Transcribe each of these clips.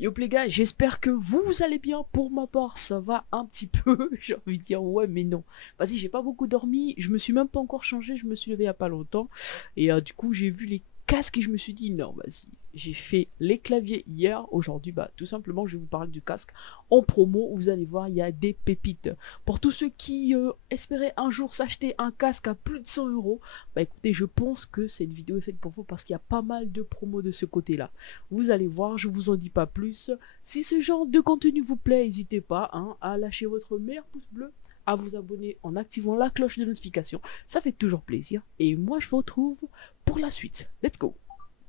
Yo les gars, j'espère que vous allez bien. Pour ma part, ça va un petit peu. J'ai envie de dire ouais, mais non. Vas-y, j'ai pas beaucoup dormi. Je me suis même pas encore changé. Je me suis levé il y a pas longtemps. Et du coup, j'ai vu les casques et je me suis dit non, vas-y. J'ai fait les claviers hier. Aujourd'hui, bah tout simplement, je vais vous parler du casque en promo. Vous allez voir, il y a des pépites. Pour tous ceux qui espéraient un jour s'acheter un casque à plus de 100 euros, bah écoutez, je pense que cette vidéo est faite pour vous parce qu'il y a pas mal de promos de ce côté-là. Vous allez voir, je vous en dis pas plus. Si ce genre de contenu vous plaît, n'hésitez pas à lâcher votre meilleur pouce bleu, à vous abonner en activant la cloche de notification. Ça fait toujours plaisir. Et moi, je vous retrouve pour la suite. Let's go!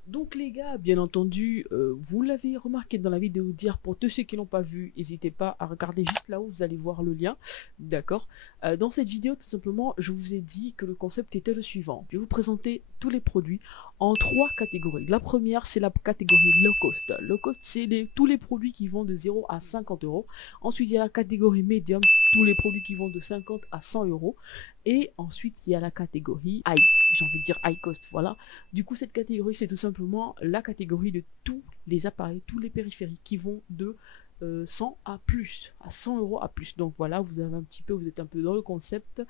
Donc les gars, bien entendu, vous l'avez remarqué dans la vidéo d'hier, pour tous ceux qui l'ont pas vu, n'hésitez pas à regarder juste là-haut, vous allez voir le lien, d'accord. Dans cette vidéo, tout simplement, je vous ai dit que le concept était le suivant. Je vais vous présenter tous les produits en trois catégories. La première, c'est la catégorie low cost. Low cost, c'est tous les produits qui vont de 0 à 50 euros. Ensuite, il y a la catégorie medium, tous les produits qui vont de 50 à 100 euros. Et ensuite, il y a la catégorie high, j'ai envie de dire high cost, voilà. Du coup, cette catégorie, c'est tout simplement la catégorie de tous les appareils, tous les périphériques qui vont de 100 à plus, à 100 euros à plus. Donc voilà, vous avez un petit peu, vous êtes un peu dans le concept.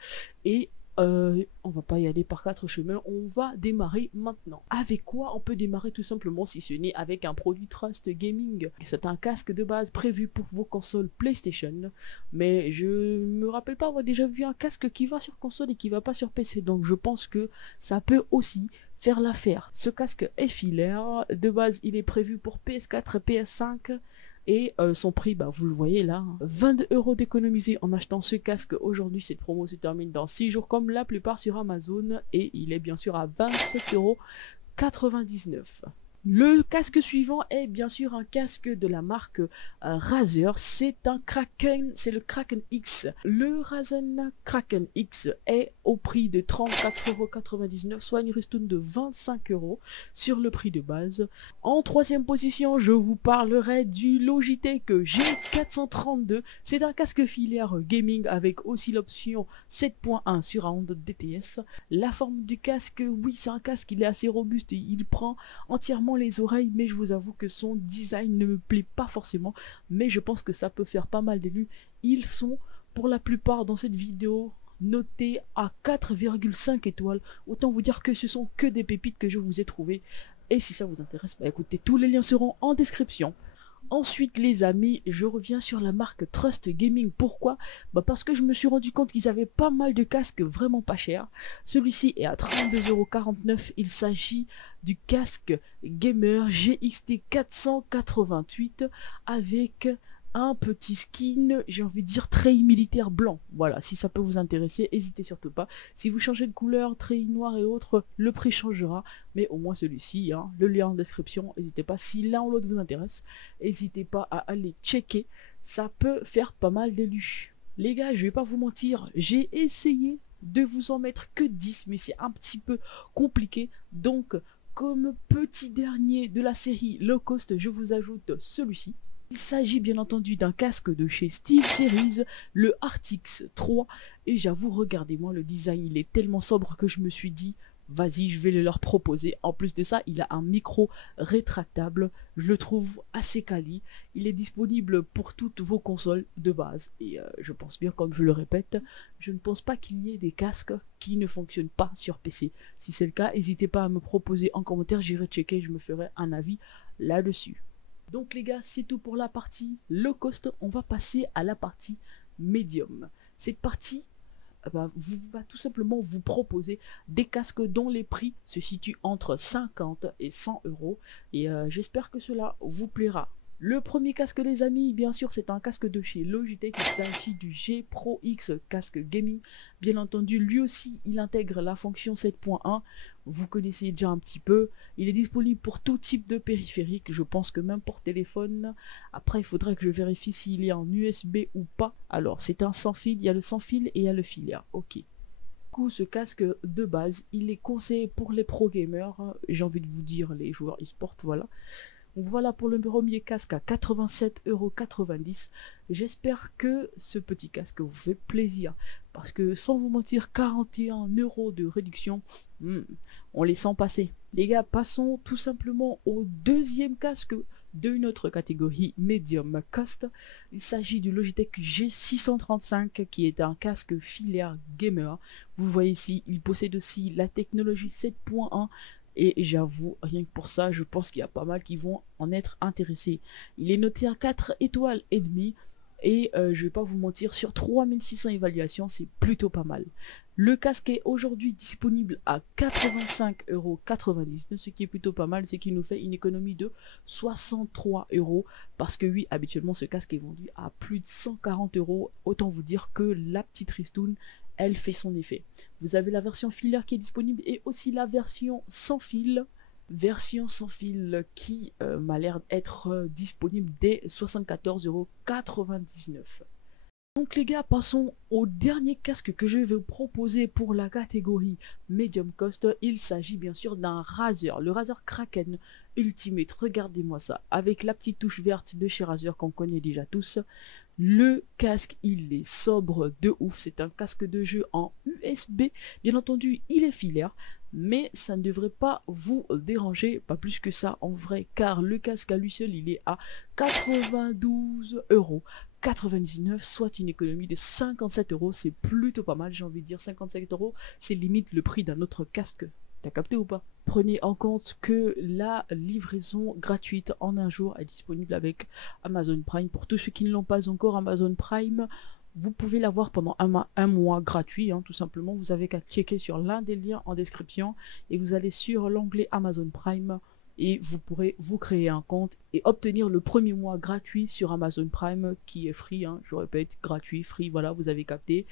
Et on va pas y aller par quatre chemins, on va démarrer maintenant. Avec quoi on peut démarrer? Tout simplement, si ce n'est avec un produit Trust Gaming. C'est un casque de base prévu pour vos consoles PlayStation, mais je me rappelle pas avoir déjà vu un casque qui va sur console et qui va pas sur PC, donc je pense que ça peut aussi faire l'affaire. Ce casque est filaire, de base il est prévu pour PS4 et PS5. Et son prix, bah, vous le voyez là, 22 euros d'économiser en achetant ce casque. Aujourd'hui, cette promo se termine dans 6 jours comme la plupart sur Amazon. Et il est bien sûr à 27,99 €. Le casque suivant est bien sûr un casque de la marque Razer. C'est un Kraken, c'est le Kraken X. Le Razer Kraken X est au prix de 34,99 €, soit une ristourne de 25 € sur le prix de base. En troisième position, je vous parlerai du Logitech G432. C'est un casque filaire gaming avec aussi l'option 7.1 surround DTS. La forme du casque, oui, c'est un casque, il est assez robuste et il prend entièrement les oreilles, mais je vous avoue que son design ne me plaît pas forcément, mais je pense que ça peut faire pas mal d'élus. Ils sont pour la plupart dans cette vidéo notés à 4,5 étoiles. Autant vous dire que ce sont que des pépites que je vous ai trouvées. Et si ça vous intéresse, bah écoutez, tous les liens seront en description. Ensuite les amis, je reviens sur la marque Trust Gaming. Pourquoi? Bah parce que je me suis rendu compte qu'ils avaient pas mal de casques vraiment pas chers. Celui-ci est à 32,49 €. Il s'agit du casque gamer GXT 488 avec un petit skin, j'ai envie de dire treillis militaire blanc. Voilà, si ça peut vous intéresser, n'hésitez surtout pas. Si vous changez de couleur, treillis noir et autres, le prix changera. Mais au moins celui-ci, hein, le lien en description, n'hésitez pas. Si l'un ou l'autre vous intéresse, n'hésitez pas à aller checker. Ça peut faire pas mal d'élus. Les gars, je vais pas vous mentir, j'ai essayé de vous en mettre que 10, mais c'est un petit peu compliqué. Donc, comme petit dernier de la série low cost, je vous ajoute celui-ci. Il s'agit bien entendu d'un casque de chez SteelSeries, le Arctis 3, et j'avoue, regardez-moi le design, il est tellement sobre que je me suis dit, vas-y, je vais le leur proposer. En plus de ça, il a un micro rétractable, je le trouve assez quali, il est disponible pour toutes vos consoles de base, et je pense bien, comme je le répète, je ne pense pas qu'il y ait des casques qui ne fonctionnent pas sur PC. Si c'est le cas, n'hésitez pas à me proposer en commentaire, j'irai checker, je me ferai un avis là-dessus. Donc les gars, c'est tout pour la partie low cost. On va passer à la partie medium. Cette partie va tout simplement vous proposer des casques dont les prix se situent entre 50 et 100 €. Et j'espère que cela vous plaira. Le premier casque les amis, bien sûr c'est un casque de chez Logitech, il s'agit du G Pro X casque gaming. Bien entendu lui aussi il intègre la fonction 7.1, vous connaissez déjà un petit peu. Il est disponible pour tout type de périphérique, je pense que même pour téléphone. Après il faudrait que je vérifie s'il est en USB ou pas. Alors c'est un sans fil, il y a le sans fil et il y a le filaire, ok. Du coup, ce casque de base, il est conseillé pour les pro gamers, j'ai envie de vous dire les joueurs e-sport, voilà. Voilà pour le premier casque à 87,90 €. J'espère que ce petit casque vous fait plaisir. Parce que sans vous mentir, 41 € de réduction, on les sent passer. Les gars, passons tout simplement au deuxième casque d'une autre catégorie medium cost. Il s'agit du Logitech G635 qui est un casque filaire gamer. Vous voyez ici, il possède aussi la technologie 7.1 et j'avoue, rien que pour ça, je pense qu'il y a pas mal qui vont en être intéressés. Il est noté à 4 étoiles et demie et je vais pas vous mentir, sur 3600 évaluations, c'est plutôt pas mal. Le casque est aujourd'hui disponible à 85,99 €, ce qui est plutôt pas mal, c'est qu'il nous fait une économie de 63 €, parce que oui, habituellement ce casque est vendu à plus de 140 €, autant vous dire que la petite ristoune, elle fait son effet. Vous avez la version filaire qui est disponible et aussi la version sans fil. Version sans fil qui m'a l'air d'être disponible dès 74,99 €. Donc les gars, passons au dernier casque que je vais vous proposer pour la catégorie medium cost. Il s'agit bien sûr d'un Razer, le Razer Kraken Ultimate. Regardez-moi ça, avec la petite touche verte de chez Razer qu'on connaît déjà tous. Le casque, il est sobre de ouf. C'est un casque de jeu en USB. Bien entendu, il est filaire, mais ça ne devrait pas vous déranger, pas plus que ça en vrai, car le casque à lui seul, il est à 92,99 €, soit une économie de 57 €. C'est plutôt pas mal, j'ai envie de dire. 57 €, c'est limite le prix d'un autre casque. T'as capté ou pas? Prenez en compte que la livraison gratuite en un jour est disponible avec Amazon Prime. Pour tous ceux qui ne l'ont pas encore, Amazon Prime, vous pouvez l'avoir pendant un mois gratuit, tout simplement. Vous avez qu'à checker sur l'un des liens en description et vous allez sur l'onglet Amazon Prime et vous pourrez vous créer un compte et obtenir le premier mois gratuit sur Amazon Prime qui est free, je répète, gratuit, free, voilà, vous avez capté.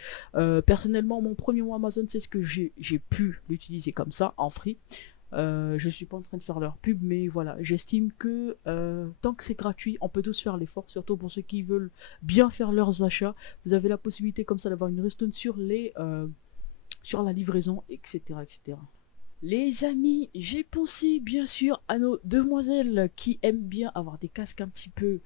Personnellement, mon premier mois Amazon, c'est ce que j'ai pu l'utiliser comme ça, en free. Je suis pas en train de faire leur pub, mais voilà, j'estime que tant que c'est gratuit, on peut tous faire l'effort, surtout pour ceux qui veulent bien faire leurs achats. Vous avez la possibilité comme ça d'avoir une ristourne sur sur la livraison, etc., etc. Les amis, j'ai pensé bien sûr à nos demoiselles qui aiment bien avoir des casques un petit peu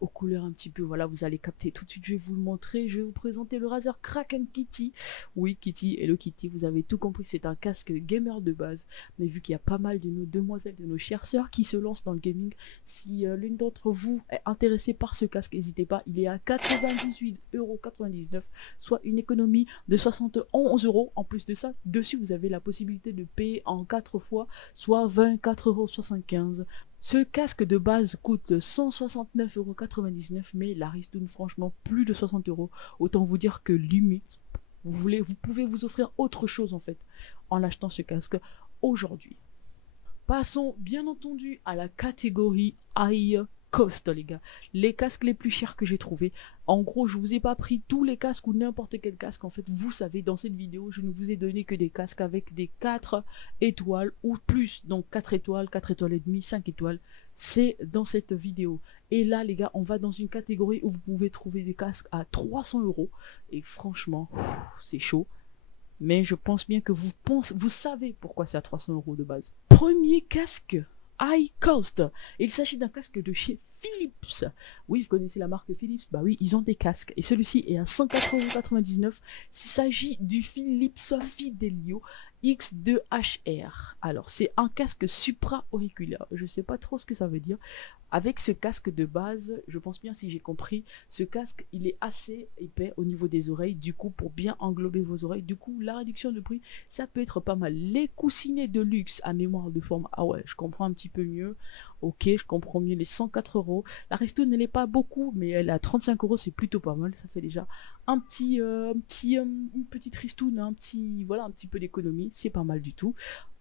aux couleurs un petit peu, voilà, vous allez capter tout de suite. Je vais vous le montrer, je vais vous présenter le Razer Kraken Kitty. Oui, Kitty, et le Kitty, vous avez tout compris, c'est un casque gamer de base, mais vu qu'il y a pas mal de nos demoiselles, de nos chères sœurs qui se lancent dans le gaming, si l'une d'entre vous est intéressée par ce casque, n'hésitez pas, il est à 98,99 €, soit une économie de 71 €. En plus de ça, dessus vous avez la possibilité de payer en 4 fois, soit 24,75 €. Ce casque de base coûte 169,99 €, mais la ristourne, franchement, plus de 60 €. Autant vous dire que limite, vous pouvez vous offrir autre chose en fait en achetant ce casque aujourd'hui. Passons bien entendu à la catégorie high cost, les gars. Les casques les plus chers que j'ai trouvés. En gros, je vous ai pas pris tous les casques ou n'importe quel casque. En fait, vous savez, dans cette vidéo, je ne vous ai donné que des casques avec des 4 étoiles ou plus. Donc 4 étoiles, 4 étoiles et demie, 5 étoiles. C'est dans cette vidéo. Et là, les gars, on va dans une catégorie où vous pouvez trouver des casques à 300 €. Et franchement, c'est chaud. Mais je pense bien que vous savez pourquoi c'est à 300 € de base. Premier casque high cost. Il s'agit d'un casque de chez Philips. Oui, vous connaissez la marque Philips? Bah oui, ils ont des casques. Et celui-ci est à 104,99 €. Il s'agit du Philips Fidelio X2HR. Alors, c'est un casque supra-auriculaire. Je sais pas trop ce que ça veut dire. Avec ce casque de base, je pense bien, si j'ai compris, ce casque, il est assez épais au niveau des oreilles, du coup, pour bien englober vos oreilles. Du coup, la réduction de prix, ça peut être pas mal. Les coussinets de luxe à mémoire de forme, ah ouais, je comprends un petit peu mieux. Ok, je comprends mieux les 104 €. La ristourne, elle n'est pas beaucoup, mais elle est à 35 €, c'est plutôt pas mal. Ça fait déjà une petite ristourne, voilà, un petit peu d'économie. C'est pas mal du tout.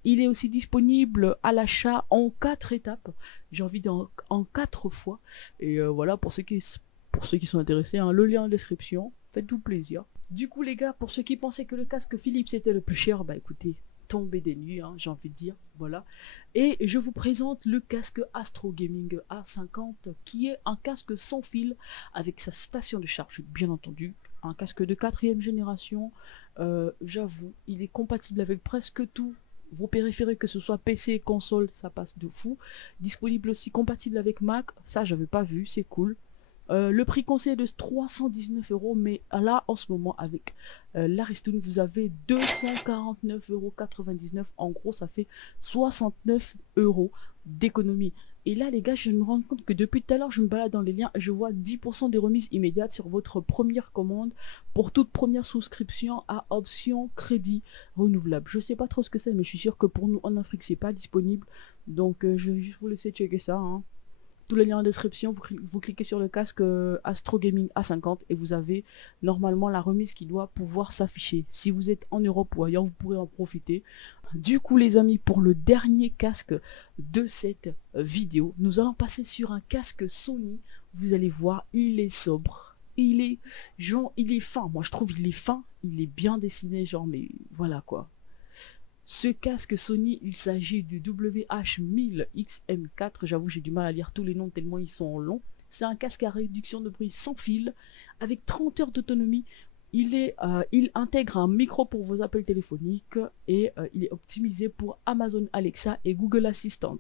Il est aussi disponible à l'achat en 4 étapes. J'ai envie en 4 fois. Et voilà, pour ceux qui sont intéressés, le lien en description. Faites-vous plaisir. Du coup, les gars, pour ceux qui pensaient que le casque Philips était le plus cher, bah écoutez, tombez des nuits, j'ai envie de dire. Voilà. Et je vous présente le casque Astro Gaming A50, qui est un casque sans fil avec sa station de charge, bien entendu. Un casque de 4e génération. J'avoue, il est compatible avec presque tout. Vos périphériques, que ce soit PC, console, ça passe de fou. Disponible aussi, compatible avec Mac, ça j'avais pas vu, c'est cool. Le prix conseillé est de 319 €, mais là en ce moment avec la ristourne, vous avez 249,99 €. En gros, ça fait 69 € d'économie. Et là, les gars, je me rends compte que depuis tout à l'heure, je me balade dans les liens et je vois 10% de remise immédiate sur votre première commande pour toute première souscription à option crédit renouvelable. Je sais pas trop ce que c'est, mais je suis sûr que pour nous en Afrique, c'est pas disponible. Donc, je vais juste vous laisser checker ça, hein. Tous les liens en description, vous cliquez sur le casque Astro Gaming A50 et vous avez normalement la remise qui doit pouvoir s'afficher. Si vous êtes en Europe ou ailleurs, vous pourrez en profiter. Du coup, les amis, pour le dernier casque de cette vidéo, nous allons passer sur un casque Sony. Vous allez voir, il est sobre. Il est fin. Moi, je trouve il est fin. Il est bien dessiné, genre, mais voilà quoi. Ce casque Sony, il s'agit du WH-1000XM4. J'avoue, j'ai du mal à lire tous les noms tellement ils sont longs. C'est un casque à réduction de bruit sans fil avec 30 heures d'autonomie. Il intègre un micro pour vos appels téléphoniques et il est optimisé pour Amazon Alexa et Google Assistant.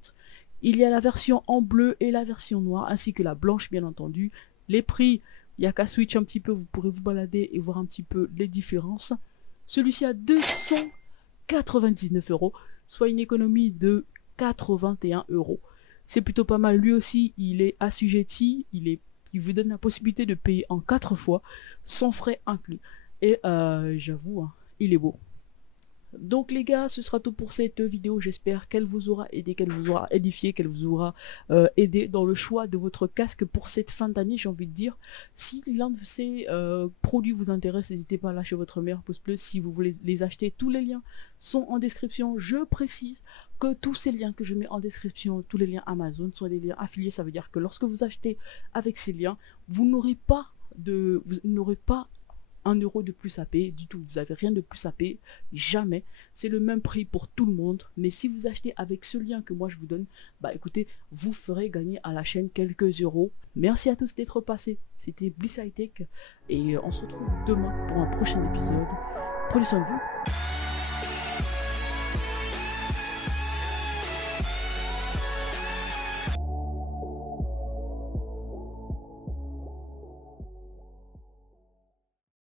Il y a la version en bleu et la version noire ainsi que la blanche bien entendu. Les prix, il n'y a qu'à switch un petit peu, vous pourrez vous balader et voir un petit peu les différences. Celui-ci a 299 €, soit une économie de 81 €. C'est plutôt pas mal. Lui aussi, il est assujetti, il vous donne la possibilité de payer en 4 fois, sans frais inclus. Et j'avoue, hein, il est beau. Donc les gars, ce sera tout pour cette vidéo. J'espère qu'elle vous aura aidé, qu'elle vous aura édifié, qu'elle vous aura aidé dans le choix de votre casque pour cette fin d'année, j'ai envie de dire. Si l'un de ces produits vous intéresse, n'hésitez pas à lâcher votre meilleur pouce bleu. Si vous voulez les acheter, tous les liens sont en description. Je précise que tous ces liens que je mets en description, tous les liens Amazon sont des liens affiliés. Ça veut dire que lorsque vous achetez avec ces liens, vous n'aurez pas 1 € de plus à payer du tout, vous n'avez rien de plus à payer, jamais. C'est le même prix pour tout le monde, mais si vous achetez avec ce lien que moi je vous donne, bah écoutez, vous ferez gagner à la chaîne quelques euros. Merci à tous d'être passés, c'était Bliss High Tech et on se retrouve demain pour un prochain épisode. Prenez soin de vous.